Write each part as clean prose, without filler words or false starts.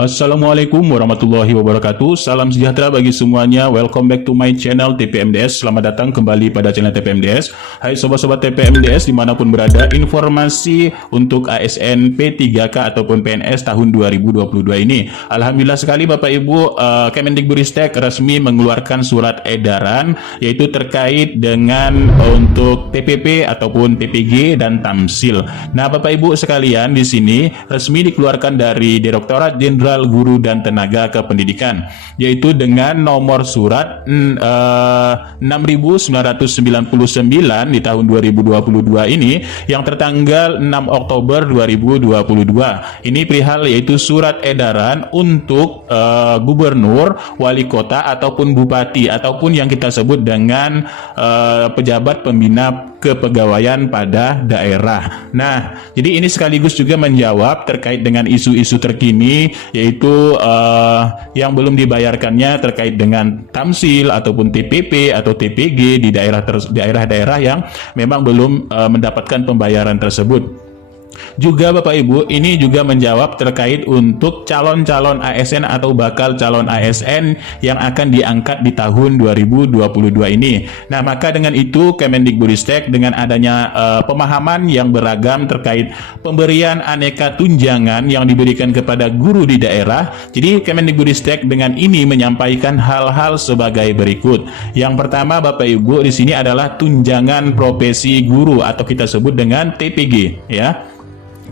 Assalamualaikum warahmatullahi wabarakatuh. Salam sejahtera bagi semuanya. Welcome back to my channel TPMDS. Selamat datang kembali pada channel TPMDS. Hai sobat-sobat TPMDS dimanapun berada, informasi untuk ASN P3K ataupun PNS tahun 2022 ini. Alhamdulillah sekali Bapak Ibu, Kemendikbudristek resmi mengeluarkan surat edaran yaitu terkait dengan untuk TPP ataupun TPG dan Tamsil. Nah Bapak Ibu sekalian, di sini resmi dikeluarkan dari Direktorat Jenderal Guru dan Tenaga Kependidikan, yaitu dengan nomor surat 6999 di tahun 2022 ini yang tertanggal 6 Oktober 2022. Ini perihal yaitu surat edaran untuk gubernur, wali kota ataupun bupati ataupun yang kita sebut dengan pejabat pembina kepegawaian pada daerah. Nah, jadi ini sekaligus juga menjawab terkait dengan isu-isu terkini yaitu yang belum dibayarkannya terkait dengan Tamsil ataupun TPP atau TPG di daerah-daerah yang memang belum mendapatkan pembayaran tersebut. Juga Bapak Ibu, ini juga menjawab terkait untuk calon-calon ASN atau bakal calon ASN yang akan diangkat di tahun 2022 ini. Nah, maka dengan itu Kemendikbudristek dengan adanya pemahaman yang beragam terkait pemberian aneka tunjangan yang diberikan kepada guru di daerah. Jadi Kemendikbudristek dengan ini menyampaikan hal-hal sebagai berikut. Yang pertama Bapak Ibu, di sini adalah tunjangan profesi guru atau kita sebut dengan TPG ya.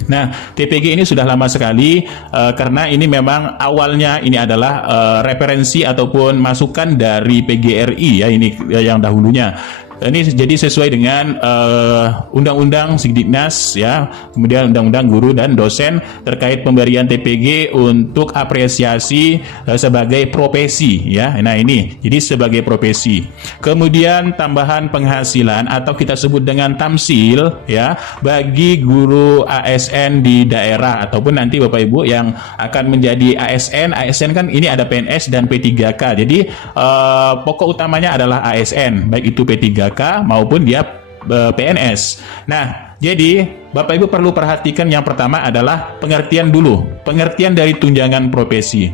Nah, TPG ini sudah lama sekali karena ini memang awalnya ini adalah referensi ataupun masukan dari PGRI ya, ini yang dahulunya. Ini jadi sesuai dengan Undang-Undang Sidiknas ya, kemudian Undang-Undang Guru dan Dosen terkait pemberian TPG untuk apresiasi sebagai profesi ya. Nah ini jadi sebagai profesi. Kemudian tambahan penghasilan atau kita sebut dengan Tamsil ya bagi guru ASN di daerah ataupun nanti Bapak Ibu yang akan menjadi ASN. ASN kan ini ada PNS dan P3K. Jadi pokok utamanya adalah ASN, baik itu P3K maupun dia PNS. Nah, jadi Bapak Ibu perlu perhatikan yang pertama adalah pengertian dulu, pengertian dari tunjangan profesi.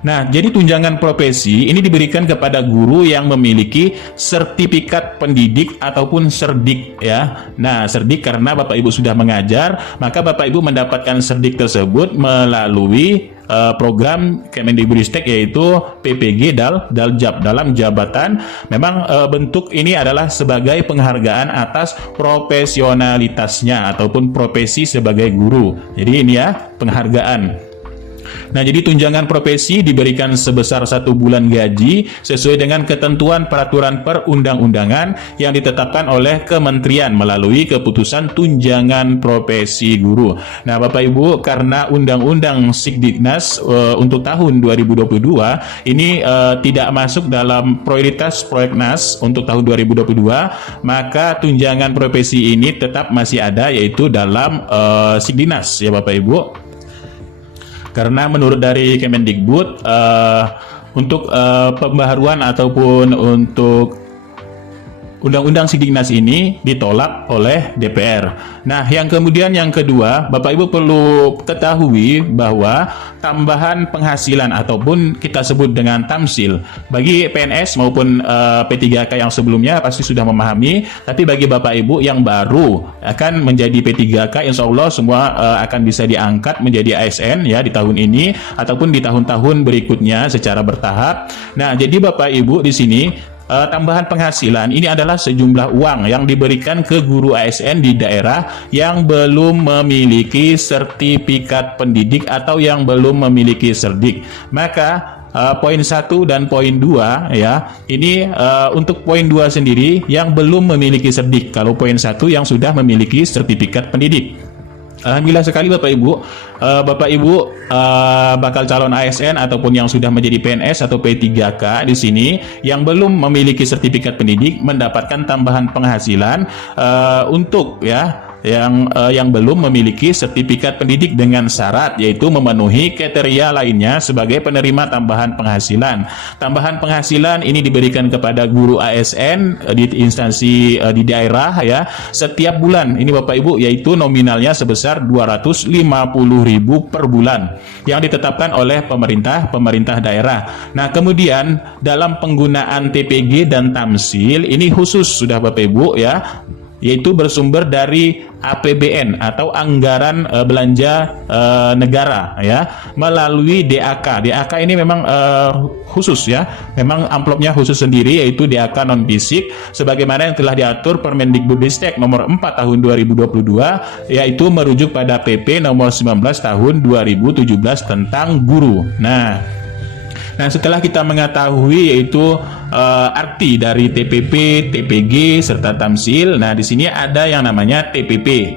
Nah, jadi tunjangan profesi ini diberikan kepada guru yang memiliki sertifikat pendidik ataupun serdik ya. Nah, serdik karena Bapak Ibu sudah mengajar, maka Bapak Ibu mendapatkan serdik tersebut melalui program Kemendikbudristek yaitu PPG Daljab dalam jabatan. Memang bentuk ini adalah sebagai penghargaan atas profesionalitasnya ataupun profesi sebagai guru. Jadi ini ya penghargaan. Nah, jadi tunjangan profesi diberikan sebesar 1 bulan gaji sesuai dengan ketentuan peraturan perundang-undangan yang ditetapkan oleh Kementerian melalui keputusan tunjangan profesi guru. Nah, Bapak Ibu, karena Undang-Undang Sidiknas untuk tahun 2022 ini tidak masuk dalam prioritas prolegnas untuk tahun 2022, maka tunjangan profesi ini tetap masih ada yaitu dalam Sidiknas ya Bapak Ibu. Karena menurut dari Kemendikbud untuk pembaharuan ataupun untuk Undang-Undang Sidiknas ini ditolak oleh DPR. Nah, yang kemudian yang kedua, Bapak Ibu perlu ketahui bahwa tambahan penghasilan ataupun kita sebut dengan Tamsil bagi PNS maupun P3K yang sebelumnya pasti sudah memahami, tapi bagi Bapak Ibu yang baru akan menjadi P3K, insya Allah semua akan bisa diangkat menjadi ASN ya di tahun ini ataupun di tahun-tahun berikutnya secara bertahap. Nah, jadi Bapak Ibu di sini tambahan penghasilan ini adalah sejumlah uang yang diberikan ke guru ASN di daerah yang belum memiliki sertifikat pendidik atau yang belum memiliki serdik. Maka poin 1 dan poin 2 ya, ini untuk poin 2 sendiri yang belum memiliki serdik. Kalau poin 1 yang sudah memiliki sertifikat pendidik. Alhamdulillah sekali Bapak Ibu, bakal calon ASN ataupun yang sudah menjadi PNS atau P3K di sini yang belum memiliki sertifikat pendidik mendapatkan tambahan penghasilan untuk ya yang belum memiliki sertifikat pendidik dengan syarat yaitu memenuhi kriteria lainnya sebagai penerima tambahan penghasilan. Tambahan penghasilan ini diberikan kepada guru ASN di instansi di daerah ya setiap bulan. Ini Bapak Ibu yaitu nominalnya sebesar 250.000 per bulan yang ditetapkan oleh pemerintah daerah. Nah, kemudian dalam penggunaan TPG dan tamsil ini khusus sudah Bapak Ibu ya, yaitu bersumber dari APBN atau anggaran belanja negara ya melalui DAK. DAK ini memang khusus ya, memang amplopnya khusus sendiri yaitu DAK non fisik sebagaimana yang telah diatur Permendikbudristek nomor 4 tahun 2022 yaitu merujuk pada PP nomor 19 tahun 2017 tentang guru. Nah, setelah kita mengetahui yaitu arti dari TPP, TPG serta tamsil, nah di sini ada yang namanya TPP.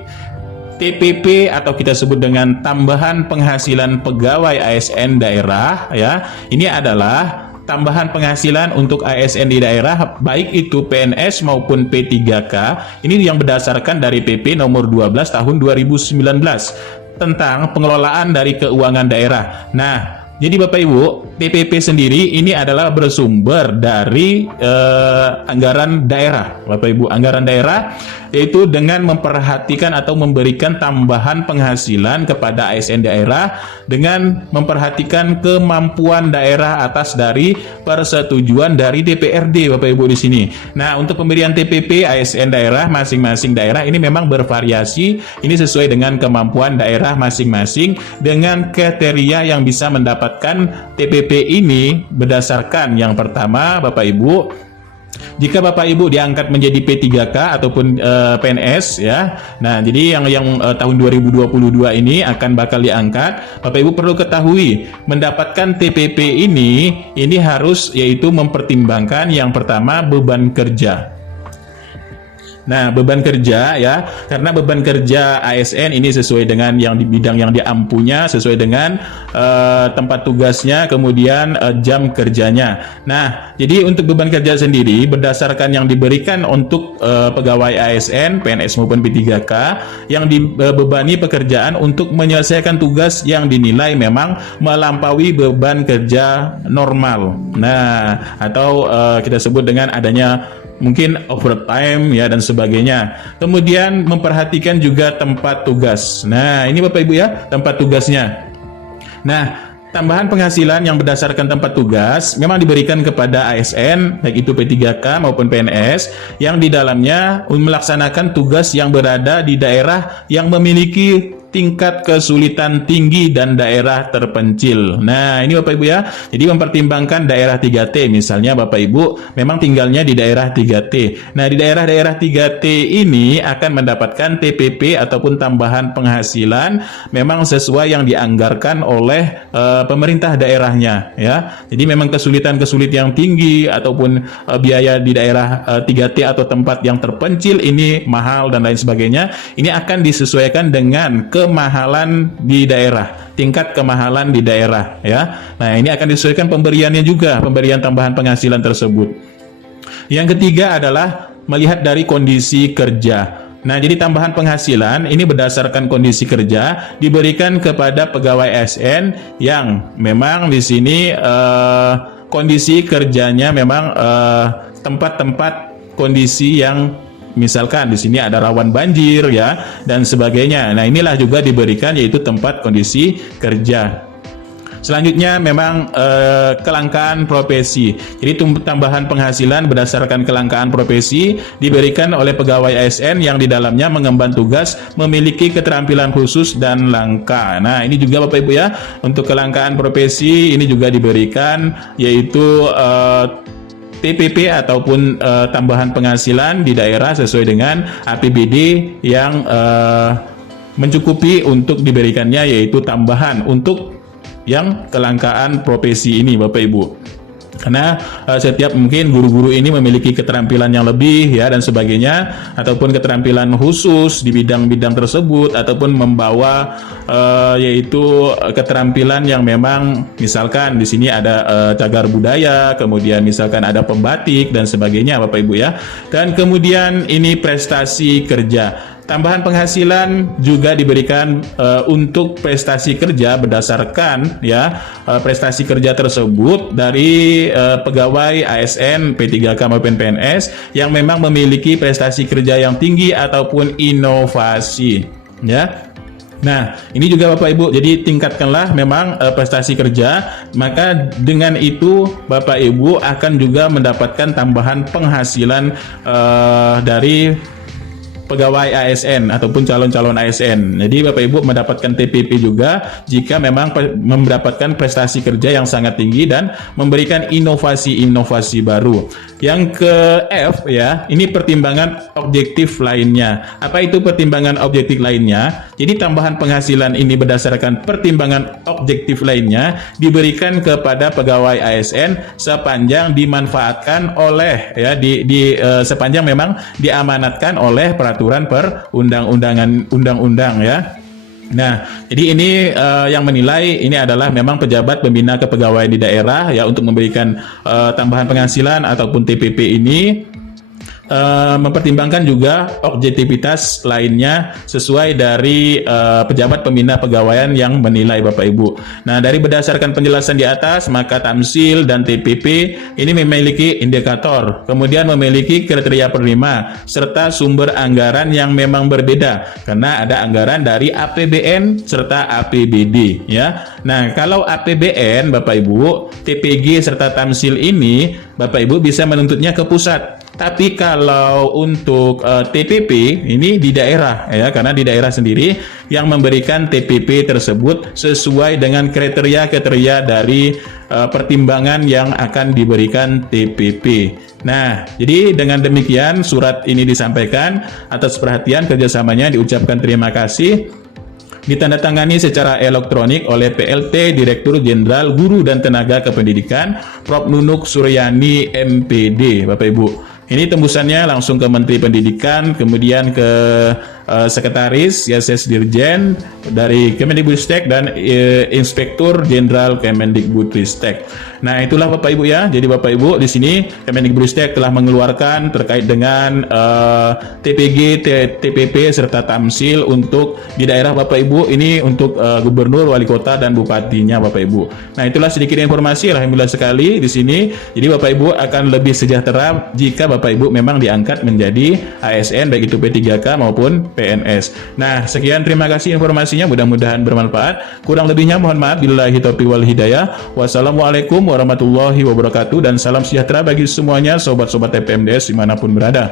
TPP atau kita sebut dengan tambahan penghasilan pegawai ASN daerah ya. Ini adalah tambahan penghasilan untuk ASN di daerah baik itu PNS maupun P3K. Ini yang berdasarkan dari PP nomor 12 tahun 2019 tentang pengelolaan dari keuangan daerah. Nah, jadi Bapak Ibu, TPP sendiri ini adalah bersumber dari anggaran daerah. Bapak Ibu, anggaran daerah yaitu dengan memperhatikan atau memberikan tambahan penghasilan kepada ASN daerah dengan memperhatikan kemampuan daerah atas dari persetujuan dari DPRD Bapak Ibu di sini. Nah, untuk pemberian TPP ASN daerah masing-masing daerah ini memang bervariasi. Ini sesuai dengan kemampuan daerah masing-masing dengan kriteria yang bisa mendapatkan TPP ini berdasarkan yang pertama Bapak Ibu, jika Bapak Ibu diangkat menjadi P3K ataupun PNS ya. Nah, jadi yang tahun 2022 ini akan bakal diangkat. Bapak Ibu perlu ketahui, mendapatkan TPP ini harus yaitu mempertimbangkan yang pertama beban kerja. Nah, beban kerja ya, karena beban kerja ASN ini sesuai dengan yang di bidang yang diampunya, sesuai dengan tempat tugasnya, kemudian jam kerjanya. Nah, jadi untuk beban kerja sendiri berdasarkan yang diberikan untuk pegawai ASN, PNS maupun P3K yang dibebani pekerjaan untuk menyelesaikan tugas yang dinilai memang melampaui beban kerja normal. Nah, atau kita sebut dengan adanya mungkin overtime ya dan sebagainya. Kemudian memperhatikan juga tempat tugas. Nah, ini Bapak Ibu ya, tempat tugasnya. Nah, tambahan penghasilan yang berdasarkan tempat tugas memang diberikan kepada ASN baik itu P3K maupun PNS yang di dalamnya melaksanakan tugas yang berada di daerah yang memiliki tingkat kesulitan tinggi dan daerah terpencil. Nah, ini Bapak Ibu ya. Jadi mempertimbangkan daerah 3T. Misalnya Bapak Ibu memang tinggalnya di daerah 3T. Nah, di daerah-daerah 3T ini akan mendapatkan TPP ataupun tambahan penghasilan memang sesuai yang dianggarkan oleh pemerintah daerahnya ya. Jadi memang kesulitan-kesulitan yang tinggi ataupun biaya di daerah 3T atau tempat yang terpencil ini mahal dan lain sebagainya. Ini akan disesuaikan dengan kemahalan di daerah, tingkat kemahalan di daerah ya. Nah, ini akan disesuaikan pemberiannya juga, pemberian tambahan penghasilan tersebut. Yang ketiga adalah melihat dari kondisi kerja. Nah, jadi tambahan penghasilan ini berdasarkan kondisi kerja diberikan kepada pegawai ASN yang memang di sini kondisi kerjanya memang tempat-tempat kondisi yang misalkan di sini ada rawan banjir ya dan sebagainya. Nah, inilah juga diberikan yaitu tempat kondisi kerja. Selanjutnya memang kelangkaan profesi. Jadi tambahan penghasilan berdasarkan kelangkaan profesi diberikan oleh pegawai ASN yang di dalamnya mengemban tugas memiliki keterampilan khusus dan langka. Nah, ini juga Bapak Ibu ya, untuk kelangkaan profesi ini juga diberikan yaitu TPP ataupun tambahan penghasilan di daerah sesuai dengan APBD yang mencukupi untuk diberikannya yaitu tambahan untuk yang kelangkaan profesi ini Bapak Ibu. Karena setiap mungkin guru-guru ini memiliki keterampilan yang lebih ya dan sebagainya, ataupun keterampilan khusus di bidang-bidang tersebut, ataupun membawa yaitu keterampilan yang memang misalkan di sini ada cagar budaya, kemudian misalkan ada pembatik dan sebagainya Bapak Ibu ya. Dan kemudian ini prestasi kerja. tambahan penghasilan juga diberikan untuk prestasi kerja berdasarkan ya prestasi kerja tersebut dari pegawai ASN, P3K maupun PNS yang memang memiliki prestasi kerja yang tinggi ataupun inovasi ya. Nah, ini juga Bapak Ibu, jadi tingkatkanlah memang prestasi kerja, maka dengan itu Bapak Ibu akan juga mendapatkan tambahan penghasilan dari pegawai ASN ataupun calon-calon ASN. Jadi Bapak Ibu mendapatkan TPP juga jika memang mendapatkan prestasi kerja yang sangat tinggi dan memberikan inovasi-inovasi baru. Yang ke F ya, ini pertimbangan objektif lainnya. Apa itu pertimbangan objektif lainnya? Jadi tambahan penghasilan ini berdasarkan pertimbangan objektif lainnya diberikan kepada pegawai ASN sepanjang dimanfaatkan oleh ya sepanjang memang diamanatkan oleh peraturan undang-undang ya. Nah, jadi ini yang menilai ini adalah memang pejabat pembina kepegawaian di daerah ya untuk memberikan tambahan penghasilan ataupun TPP ini mempertimbangkan juga objektivitas lainnya sesuai dari pejabat pembina pegawaian yang menilai Bapak Ibu. Nah, dari berdasarkan penjelasan di atas, maka tamsil dan TPP ini memiliki indikator, kemudian memiliki kriteria penerima, serta sumber anggaran yang memang berbeda, karena ada anggaran dari APBN serta APBD ya. Nah, kalau APBN Bapak Ibu, TPG serta tamsil ini Bapak Ibu bisa menuntutnya ke pusat. Tapi kalau untuk TPP ini di daerah ya, karena di daerah sendiri yang memberikan TPP tersebut sesuai dengan kriteria-kriteria dari pertimbangan yang akan diberikan TPP. Nah, jadi dengan demikian surat ini disampaikan, atas perhatian kerjasamanya diucapkan terima kasih. Ditandatangani secara elektronik oleh PLT Direktur Jenderal Guru dan Tenaga Kependidikan Prof. Nunuk Suryani MPD, Bapak Ibu. Ini tembusannya langsung ke Menteri Pendidikan, kemudian ke Sekretaris Yases Dirjen dari Kemendikbudristek dan Inspektur Jenderal Kemendikbudristek. Nah, itulah Bapak Ibu ya. Jadi Bapak Ibu di sini Kemendikbudristek telah mengeluarkan terkait dengan TPG, TPP serta tamsil untuk di daerah Bapak Ibu ini untuk gubernur, wali kota dan bupatinya Bapak Ibu. Nah, itulah sedikit informasi alhamdulillah sekali di sini. Jadi Bapak Ibu akan lebih sejahtera jika Bapak Ibu memang diangkat menjadi ASN baik itu P3K maupun PNS. Nah, sekian terima kasih informasinya, mudah-mudahan bermanfaat. Kurang lebihnya mohon maaf, billahi taufiq wal hidayah. Wassalamualaikum warahmatullahi wabarakatuh dan salam sejahtera bagi semuanya sobat-sobat TPMDS dimanapun berada.